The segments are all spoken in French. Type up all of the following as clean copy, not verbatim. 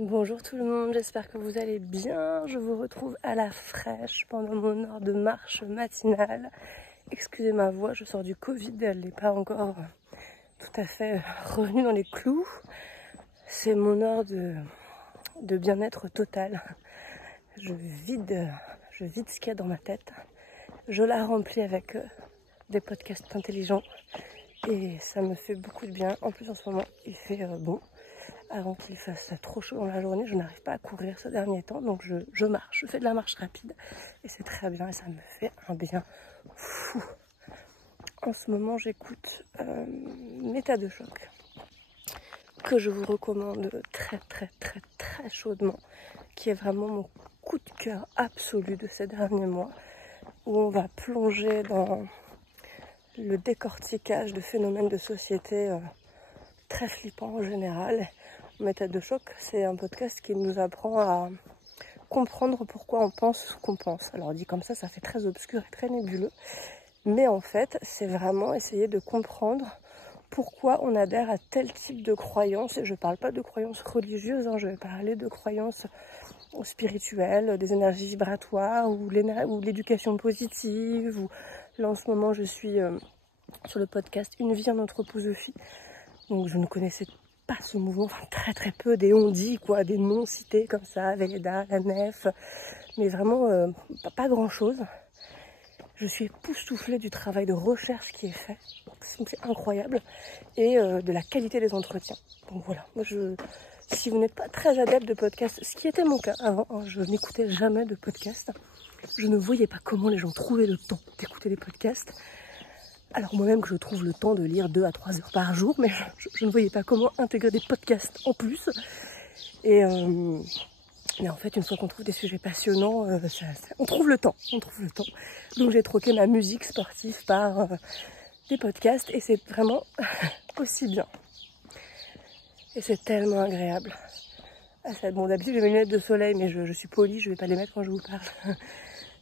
Bonjour tout le monde, j'espère que vous allez bien. Je vous retrouve à la fraîche pendant mon heure de marche matinale. Excusez ma voix, je sors du Covid, elle n'est pas encore tout à fait revenue dans les clous. C'est mon heure de bien-être total. Je vide ce qu'il y a dans ma tête. Je la remplis avec des podcasts intelligents et ça me fait beaucoup de bien. En plus en ce moment il fait bon. Avant qu'il fasse trop chaud dans la journée, je n'arrive pas à courir ces derniers temps, donc je marche, je fais de la marche rapide et c'est très bien et ça me fait un bien fou. En ce moment j'écoute Méta de choc, que je vous recommande très chaudement, qui est vraiment mon coup de cœur absolu de ces derniers mois, où on va plonger dans le décortiquage de phénomènes de société très flippants en général. Méthode de choc, c'est un podcast qui nous apprend à comprendre pourquoi on pense ce qu'on pense. Alors dit comme ça fait très obscur et très nébuleux, mais en fait c'est vraiment essayer de comprendre pourquoi on adhère à tel type de croyances. Et je ne parle pas de croyances religieuses, je vais parler de croyances spirituelles, des énergies vibratoires ou l'éducation positive. Ou là en ce moment je suis sur le podcast Une vie en anthroposophie, donc je ne connaissais pas ce mouvement, enfin très peu, des on-dit quoi, des noms cités comme ça, Velleda, la Nef, mais vraiment pas grand chose. Je suis époustouflée du travail de recherche qui est fait, c'est incroyable, et de la qualité des entretiens. Donc voilà, moi si vous n'êtes pas très adepte de podcast, ce qui était mon cas avant, je n'écoutais jamais de podcast, je ne voyais pas comment les gens trouvaient le temps d'écouter des podcasts. Alors moi-même que je trouve le temps de lire 2 à 3 heures par jour, mais je ne voyais pas comment intégrer des podcasts en plus. Et mais en fait, une fois qu'on trouve des sujets passionnants, on trouve le temps. Donc j'ai troqué ma musique sportive par des podcasts et c'est vraiment aussi bien. Et c'est tellement agréable. Bon, d'habitude j'ai mes lunettes de soleil, mais je suis polie, je ne vais pas les mettre quand je vous parle.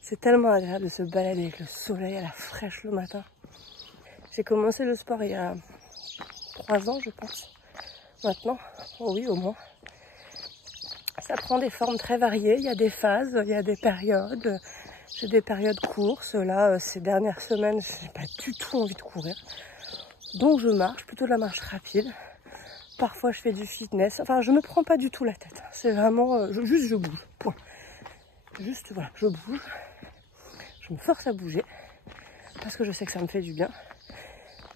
C'est tellement agréable de se balader avec le soleil à la fraîche le matin. J'ai commencé le sport il y a 3 ans, je pense, maintenant. Oh oui, au moins. Ça prend des formes très variées, il y a des phases, il y a des périodes. J'ai des périodes courses. Là, ces dernières semaines, je n'ai pas du tout envie de courir. Donc je marche, plutôt de la marche rapide. Parfois, je fais du fitness. Enfin, je ne me prends pas du tout la tête. C'est vraiment... juste, je bouge. Point. Juste, voilà, je bouge. Je me force à bouger. Parce que je sais que ça me fait du bien.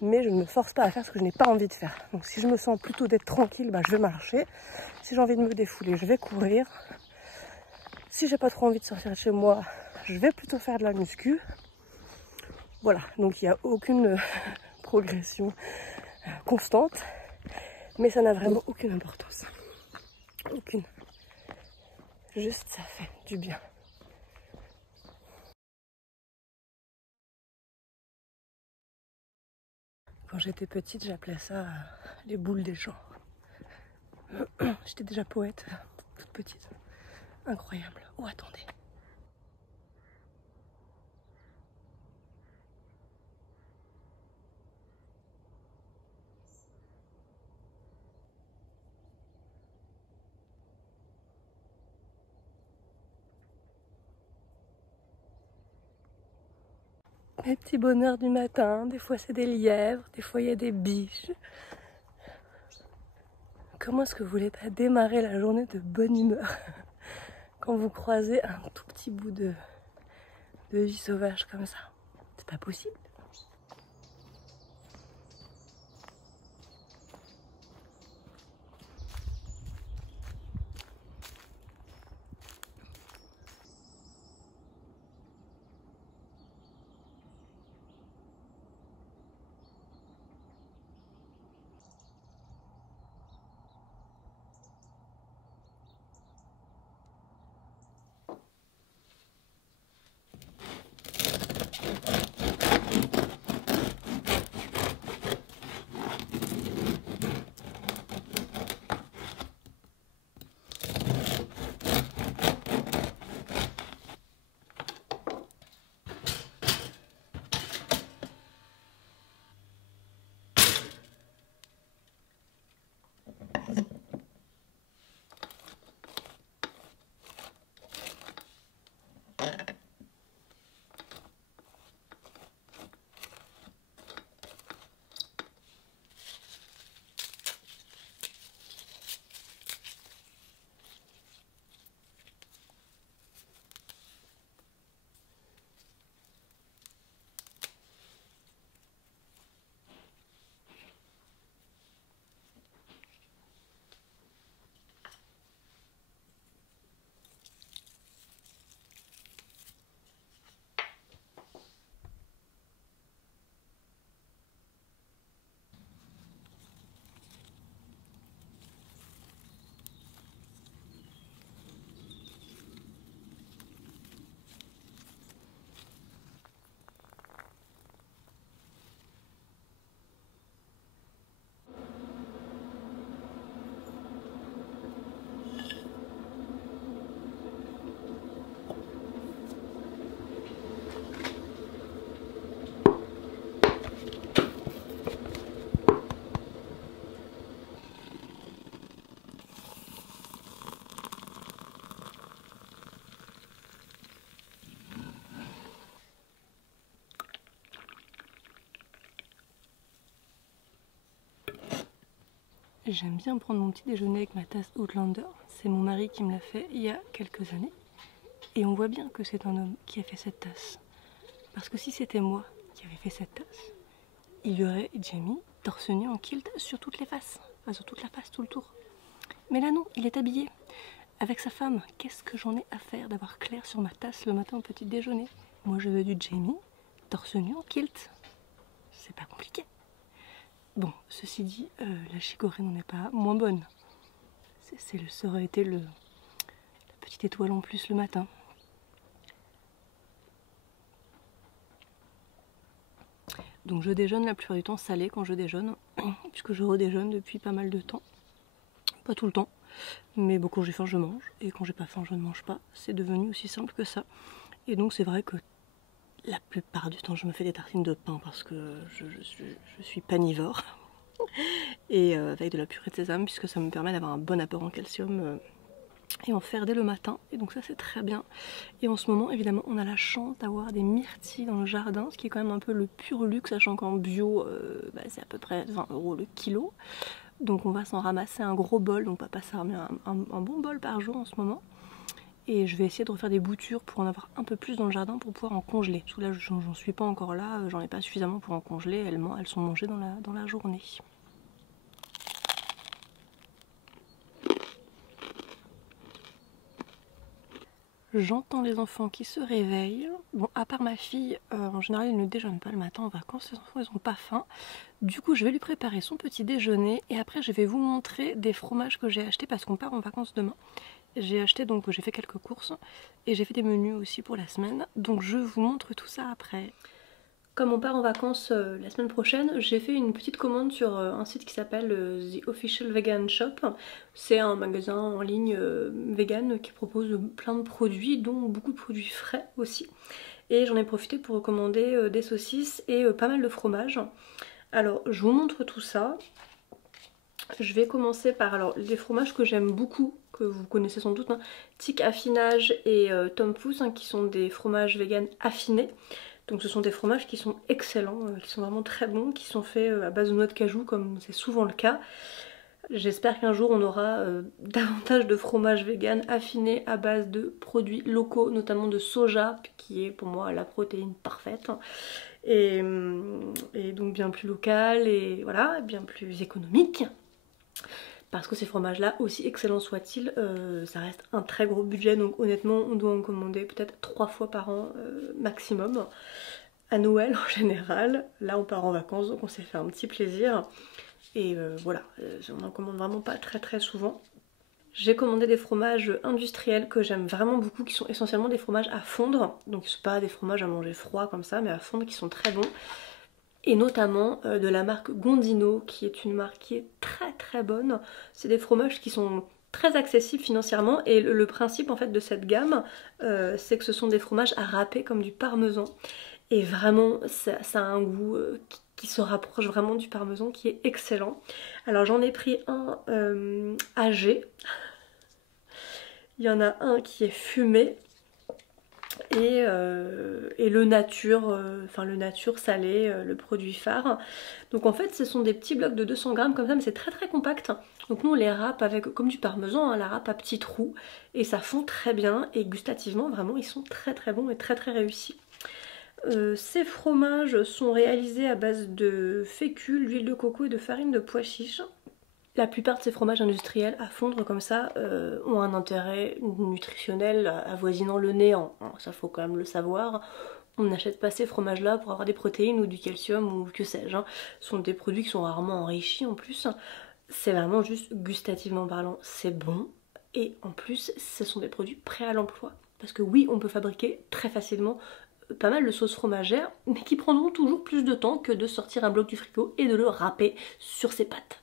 Mais je ne me force pas à faire ce que je n'ai pas envie de faire. Donc si je me sens plutôt d'être tranquille, je vais marcher. Si j'ai envie de me défouler, je vais courir. Si j'ai pas trop envie de sortir de chez moi, je vais plutôt faire de la muscu. Voilà, donc il n'y a aucune progression constante. Mais ça n'a vraiment aucune importance. Aucune. Juste ça fait du bien. Quand j'étais petite, j'appelais ça les boules des champs. J'étais déjà poète, toute petite. Incroyable. Oh, attendez. Mes petits bonheurs du matin, des fois c'est des lièvres, des fois il y a des biches. Comment est-ce que vous voulez pas démarrer la journée de bonne humeur quand vous croisez un tout petit bout de vie sauvage comme ça? C'est pas possible. j'aime bien prendre mon petit déjeuner avec ma tasse Outlander. C'est mon mari qui me l'a fait il y a quelques années. Et on voit bien que c'est un homme qui a fait cette tasse. Parce que si c'était moi qui avais fait cette tasse, il y aurait Jamie torse nu en kilt sur toutes les faces. Enfin sur toute la face, tout le tour. Mais là non, il est habillé. Avec sa femme, qu'est-ce que j'en ai à faire d'avoir Claire sur ma tasse le matin au petit déjeuner? Moi je veux du Jamie torse nu en kilt. C'est pas compliqué. Bon, ceci dit, la chicorée n'en est pas moins bonne. Ça aurait été la petite étoile en plus le matin. Donc je déjeune la plupart du temps salé quand je déjeune, puisque je redéjeune depuis pas mal de temps. Pas tout le temps, mais bon, quand j'ai faim je mange, et quand j'ai pas faim je ne mange pas. C'est devenu aussi simple que ça. Et donc c'est vrai que la plupart du temps je me fais des tartines de pain parce que je suis panivore. Et avec de la purée de sésame, puisque ça me permet d'avoir un bon apport en calcium et en fer dès le matin, et donc ça c'est très bien. Et en ce moment évidemment on a la chance d'avoir des myrtilles dans le jardin, ce qui est quand même un peu le pur luxe, sachant qu'en bio c'est à peu près 20 € le kilo. Donc on va s'en ramasser un gros bol, donc papa ça remet un bon bol par jour en ce moment. Et je vais essayer de refaire des boutures pour en avoir un peu plus dans le jardin pour pouvoir en congeler. Parce que là j'en suis pas encore là, j'en ai pas suffisamment pour en congeler, elles sont mangées dans la journée. J'entends les enfants qui se réveillent. Bon, à part ma fille, en général, elle ne déjeune pas le matin en vacances. Les enfants, ils n'ont pas faim. Du coup, je vais lui préparer son petit déjeuner. Et après, je vais vous montrer des fromages que j'ai achetés parce qu'on part en vacances demain. J'ai fait quelques courses. Et j'ai fait des menus aussi pour la semaine. Donc, je vous montre tout ça après. Comme on part en vacances la semaine prochaine, j'ai fait une petite commande sur un site qui s'appelle The Official Vegan Shop. C'est un magasin en ligne vegan qui propose plein de produits, dont beaucoup de produits frais aussi. Et j'en ai profité pour commander des saucisses et pas mal de fromage. Alors je vous montre tout ça. Je vais commencer par les fromages que j'aime beaucoup, que vous connaissez sans doute, hein. Tic Affinage et Tom Pouce, hein, qui sont des fromages vegan affinés. Donc ce sont des fromages qui sont excellents, qui sont vraiment très bons, qui sont faits à base de noix de cajou comme c'est souvent le cas. J'espère qu'un jour on aura davantage de fromages vegan affinés à base de produits locaux, notamment de soja, qui est pour moi la protéine parfaite. Et donc bien plus local et voilà, bien plus économique. Parce que ces fromages là, aussi excellents soient-ils, ça reste un très gros budget, donc honnêtement on doit en commander peut-être 3 fois par an maximum. À Noël en général, là on part en vacances donc on s'est fait un petit plaisir. Et voilà, on en commande vraiment pas très souvent. J'ai commandé des fromages industriels que j'aime vraiment beaucoup, qui sont essentiellement des fromages à fondre. Donc c'est pas des fromages à manger froid comme ça, mais à fondre, qui sont très bons. Et notamment de la marque Gondino, qui est une marque qui est très bonne. C'est des fromages qui sont très accessibles financièrement, et le principe en fait de cette gamme, c'est que ce sont des fromages à râper comme du parmesan. Et vraiment ça a un goût qui se rapproche vraiment du parmesan, qui est excellent. Alors j'en ai pris un âgé, il y en a un qui est fumé, et le nature, le nature salé, le produit phare. Donc en fait ce sont des petits blocs de 200 grammes comme ça, mais c'est très compact. Donc nous on les râpe avec, comme du parmesan, hein, la râpe à petits trous, et ça fond très bien, et gustativement vraiment ils sont très bons et très réussis. Ces fromages sont réalisés à base de fécule, d'huile de coco et de farine de pois chiches. La plupart de ces fromages industriels à fondre comme ça ont un intérêt nutritionnel avoisinant le néant, ça faut quand même le savoir. On n'achète pas ces fromages là pour avoir des protéines ou du calcium ou que sais-je, hein. Ce sont des produits qui sont rarement enrichis en plus. C'est vraiment juste gustativement parlant, c'est bon. Et en plus ce sont des produits prêts à l'emploi. Parce que oui, on peut fabriquer très facilement pas mal de sauces fromagères, mais qui prendront toujours plus de temps que de sortir un bloc du frigo et de le râper sur ses pâtes.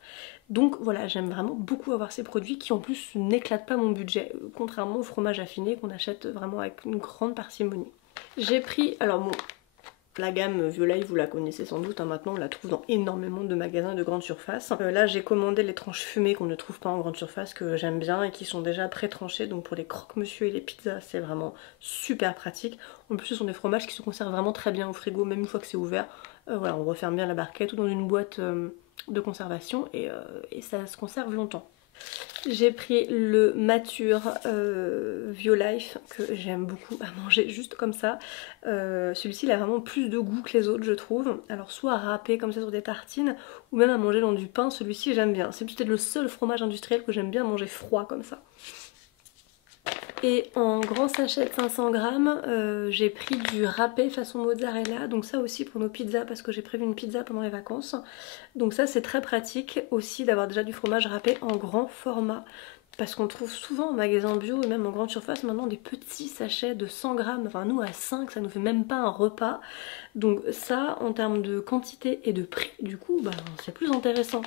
Donc voilà, j'aime vraiment beaucoup avoir ces produits qui en plus n'éclatent pas mon budget, contrairement au fromage affiné qu'on achète vraiment avec une grande parcimonie. J'ai pris, alors bon, la gamme Violet, vous la connaissez sans doute, hein, maintenant on la trouve dans énormément de magasins de grande surface. Là j'ai commandé les tranches fumées qu'on ne trouve pas en grande surface, que j'aime bien et qui sont déjà pré-tranchées, donc pour les croque-monsieur et les pizzas c'est vraiment super pratique. En plus ce sont des fromages qui se conservent vraiment très bien au frigo, même une fois que c'est ouvert. Voilà, on referme bien la barquette ou dans une boîte de conservation et ça se conserve longtemps. J'ai pris le Mature Violife que j'aime beaucoup à manger juste comme ça. Celui-ci il a vraiment plus de goût que les autres je trouve. Alors soit à râper comme ça sur des tartines ou même à manger dans du pain, celui-ci j'aime bien. C'est peut-être le seul fromage industriel que j'aime bien manger froid comme ça. Et en grand sachet de 500 grammes, j'ai pris du râpé façon mozzarella. Donc ça aussi pour nos pizzas parce que j'ai prévu une pizza pendant les vacances. Donc ça c'est très pratique aussi d'avoir déjà du fromage râpé en grand format. Parce qu'on trouve souvent en magasin bio et même en grande surface maintenant des petits sachets de 100 grammes. Enfin nous à 5 ça nous fait même pas un repas. Donc ça en termes de quantité et de prix du coup bah, c'est plus intéressant.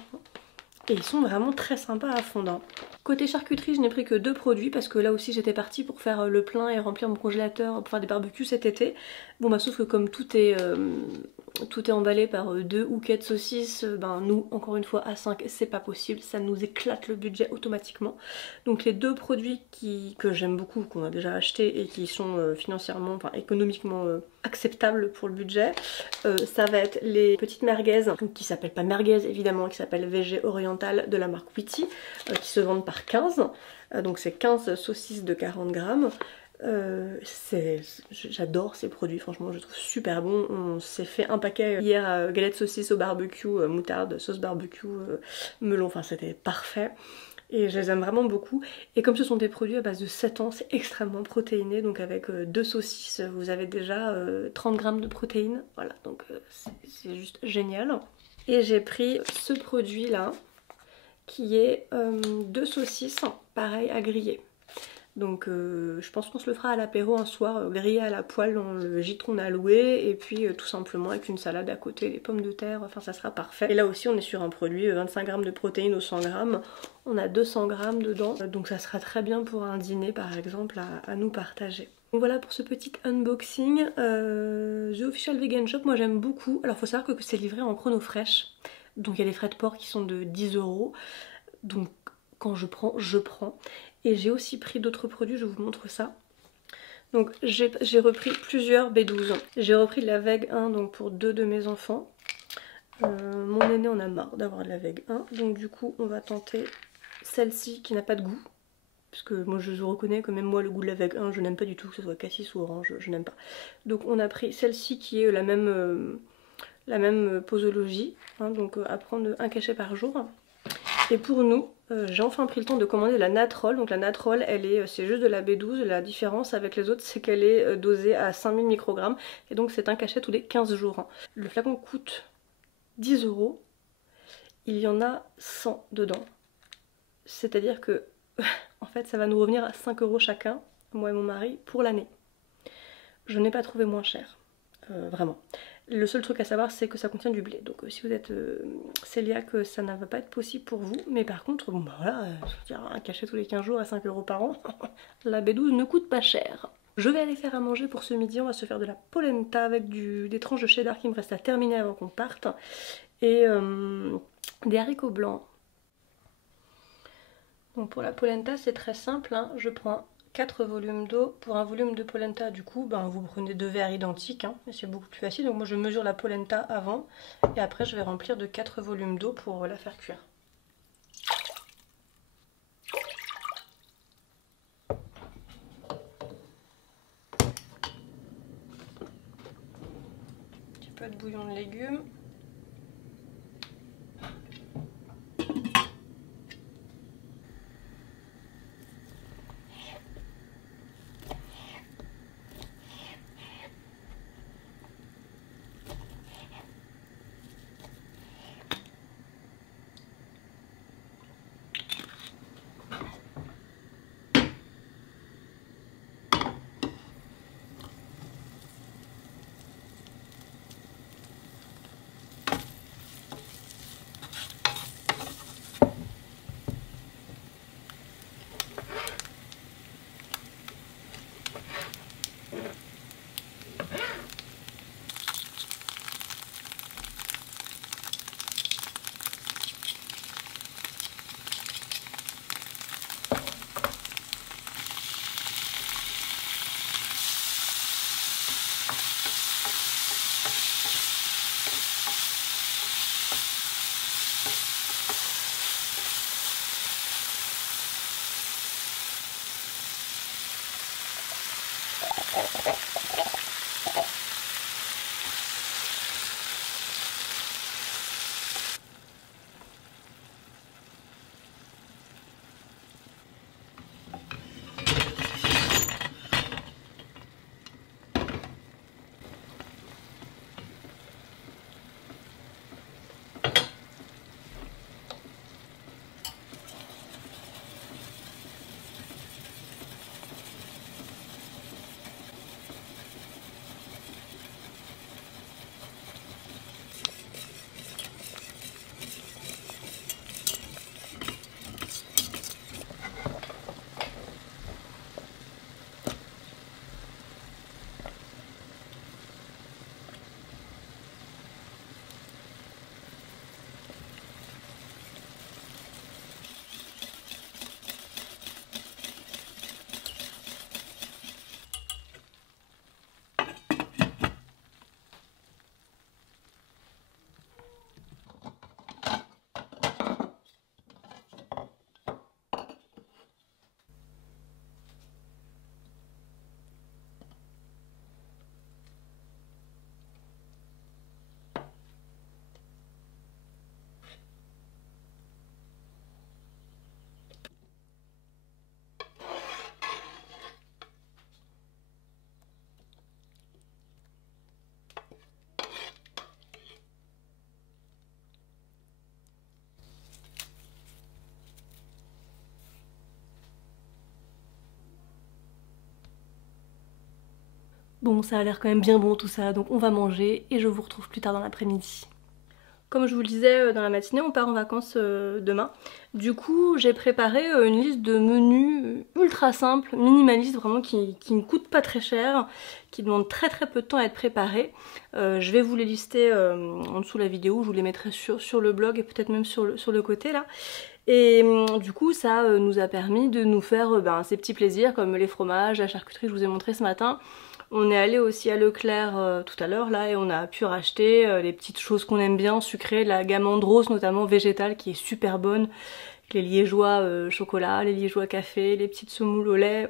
Et ils sont vraiment très sympas à fondre. Côté charcuterie, je n'ai pris que 2 produits parce que là aussi j'étais partie pour faire le plein et remplir mon congélateur pour faire des barbecues cet été. Bon bah sauf que comme tout est emballé par 2 hookets de saucisses, ben nous encore une fois à 5 c'est pas possible, ça nous éclate le budget automatiquement. Donc les 2 produits que j'aime beaucoup, qu'on a déjà achetés et qui sont financièrement, enfin économiquement acceptables pour le budget, ça va être les petites merguez, qui s'appellent pas merguez évidemment, qui s'appellent VG Oriental de la marque Witty, qui se vendent par 15, donc c'est 15 saucisses de 40 grammes. J'adore ces produits, franchement je les trouve super bons. On s'est fait un paquet hier galettes saucisses au barbecue, moutarde, sauce barbecue, melon, enfin c'était parfait. Et je les aime vraiment beaucoup. Et comme ce sont des produits à base de 7 ans, c'est extrêmement protéiné. Donc avec 2 saucisses, vous avez déjà 30 grammes de protéines. Voilà, donc c'est juste génial. Et j'ai pris ce produit là, qui est 2 saucisses, pareil à griller. Donc je pense qu'on se le fera à l'apéro un soir, grillé à la poêle dans le gîte qu'on a loué, et puis tout simplement avec une salade à côté, les pommes de terre, enfin ça sera parfait. Et là aussi on est sur un produit 25 grammes de protéines au 100 grammes, on a 200 grammes dedans, donc ça sera très bien pour un dîner par exemple à nous partager. Donc voilà pour ce petit unboxing. The Official Vegan Shop, moi j'aime beaucoup. Alors faut savoir que c'est livré en chrono fraîche, donc il y a les frais de port qui sont de 10 €, donc quand je prends, je prends. Et j'ai aussi pris d'autres produits, je vous montre ça. Donc j'ai repris plusieurs B12. J'ai repris de la Veg 1 donc pour 2 de mes enfants. Mon aîné en a marre d'avoir de la Veg 1. Donc du coup on va tenter celle-ci qui n'a pas de goût. Parce que moi je reconnais que même moi le goût de la Veg 1 je n'aime pas du tout, que ce soit cassis ou orange, je n'aime pas. Donc on a pris celle-ci qui est la même posologie. Hein, donc à prendre un cachet par jour. Et pour nous, j'ai enfin pris le temps de commander la Natrol. Donc la Natrol, c'est juste de la B12. La différence avec les autres, c'est qu'elle est dosée à 5000 microgrammes. Et donc c'est un cachet tous les 15 jours. Hein. Le flacon coûte 10 €. Il y en a 100 dedans. C'est-à-dire que, en fait, ça va nous revenir à 5 € chacun, moi et mon mari, pour l'année. Je n'ai pas trouvé moins cher. Vraiment. Le seul truc à savoir c'est que ça contient du blé, donc si vous êtes cœliaque ça ne va pas être possible pour vous, mais par contre bon bah voilà, je veux dire, un cachet tous les 15 jours à 5 € par an, la B12 ne coûte pas cher. Je vais aller faire à manger pour ce midi, on va se faire de la polenta avec des tranches de cheddar qui me restent à terminer avant qu'on parte, et des haricots blancs. Donc pour la polenta c'est très simple, hein. Je prends 4 volumes d'eau. Pour un volume de polenta, du coup, ben, vous prenez 2 verres identiques, hein, c'est beaucoup plus facile. Donc moi je mesure la polenta avant et après je vais remplir de 4 volumes d'eau pour la faire cuire. Un petit peu de bouillon de légumes. Bon, ça a l'air quand même bien bon tout ça, donc on va manger et je vous retrouve plus tard dans l'après-midi. Comme je vous le disais dans la matinée, on part en vacances demain. Du coup, j'ai préparé une liste de menus ultra simple, minimaliste, vraiment qui ne coûte pas très cher, qui demande très peu de temps à être préparé. Je vais vous les lister en dessous de la vidéo, je vous les mettrai sur le blog et peut-être même sur le côté là. Et du coup, ça nous a permis de nous faire ces petits plaisirs comme les fromages, la charcuterie, je vous ai montré ce matin. On est allé aussi à Leclerc tout à l'heure là et on a pu racheter les petites choses qu'on aime bien, sucrées, la gamme Andros notamment végétale qui est super bonne, les liégeois chocolat, les liégeois café, les petites semoules au lait.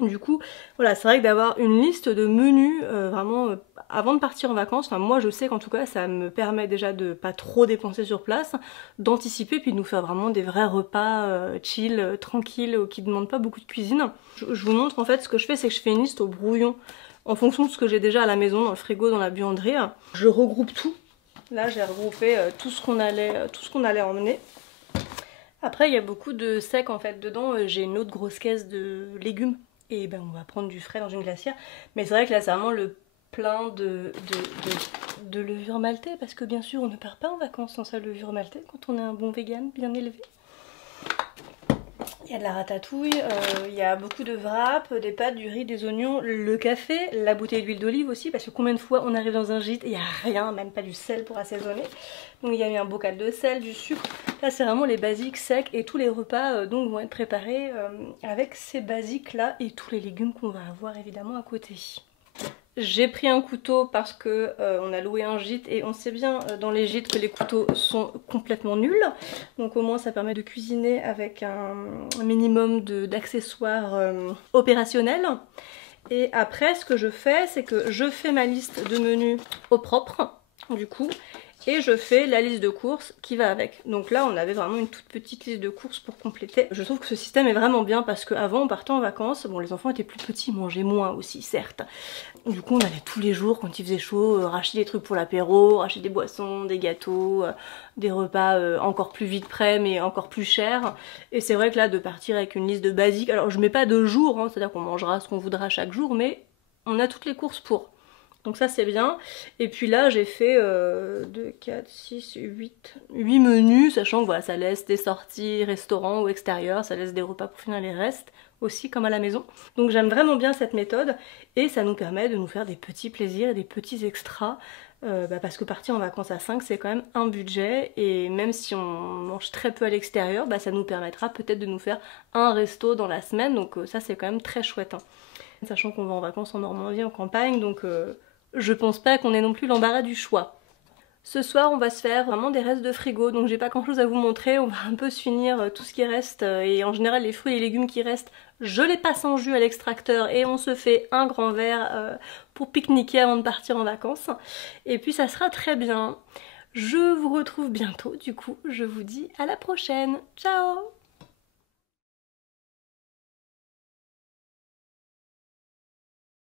Du coup, voilà, c'est vrai que d'avoir une liste de menus vraiment avant de partir en vacances, enfin moi je sais qu'en tout cas ça me permet déjà de pas trop dépenser sur place, d'anticiper puis de nous faire vraiment des vrais repas chill, tranquilles, qui demandent pas beaucoup de cuisine. Je vous montre en fait ce que je fais, c'est que je fais une liste au brouillon en fonction de ce que j'ai déjà à la maison, dans le frigo, dans la buanderie. Je regroupe tout. Là j'ai regroupé tout ce qu'on allait emmener. Après il y a beaucoup de sec en fait dedans, j'ai une autre grosse caisse de légumes. Et ben on va prendre du frais dans une glacière. Mais c'est vrai que là c'est vraiment le plein de levure maltais. Parce que bien sûr on ne part pas en vacances sans sa levure maltais quand on est un bon vegan bien élevé. Il y a de la ratatouille, il y a beaucoup de wrap, des pâtes, du riz, des oignons, le café, la bouteille d'huile d'olive aussi. Parce que combien de fois on arrive dans un gîte et il n'y a rien, même pas du sel pour assaisonner. Donc il y a eu un bocal de sel, du sucre. Là c'est vraiment les basiques secs et tous les repas donc vont être préparés avec ces basiques là et tous les légumes qu'on va avoir évidemment à côté. J'ai pris un couteau parce que on a loué un gîte et on sait bien dans les gîtes que les couteaux sont complètement nuls. Donc au moins ça permet de cuisiner avec un minimum d'accessoires opérationnels. Et après ce que je fais, c'est que je fais ma liste de menus au propre du coup. Et je fais la liste de courses qui va avec. Donc là on avait vraiment une toute petite liste de courses pour compléter. Je trouve que ce système est vraiment bien parce qu'avant on partait en vacances, bon les enfants étaient plus petits, mangeaient moins aussi certes. Du coup on allait tous les jours quand il faisait chaud racheter des trucs pour l'apéro, racheter des boissons, des gâteaux, des repas encore plus vite prêts mais encore plus chers. Et c'est vrai que là de partir avec une liste de basiques, alors je mets pas de jours, hein, c'est-à-dire qu'on mangera ce qu'on voudra chaque jour, mais on a toutes les courses pour. Donc ça c'est bien. Et puis là j'ai fait 2, 4, 6, 8 menus, sachant que voilà, ça laisse des sorties restaurants ou extérieurs, ça laisse des repas pour finir les restes aussi comme à la maison. Donc j'aime vraiment bien cette méthode et ça nous permet de nous faire des petits plaisirs et des petits extras. Parce que partir en vacances à 5 c'est quand même un budget et même si on mange très peu à l'extérieur, ça nous permettra peut-être de nous faire un resto dans la semaine. Donc ça c'est quand même très chouette. Hein. Sachant qu'on va en vacances en Normandie, en campagne, donc je pense pas qu'on ait non plus l'embarras du choix. Ce soir on va se faire vraiment des restes de frigo, donc j'ai pas grand chose à vous montrer, on va un peu se finir tout ce qui reste, et en général les fruits et légumes qui restent, je les passe en jus à l'extracteur et on se fait un grand verre pour pique-niquer avant de partir en vacances. Et puis ça sera très bien. Je vous retrouve bientôt, du coup je vous dis à la prochaine, ciao!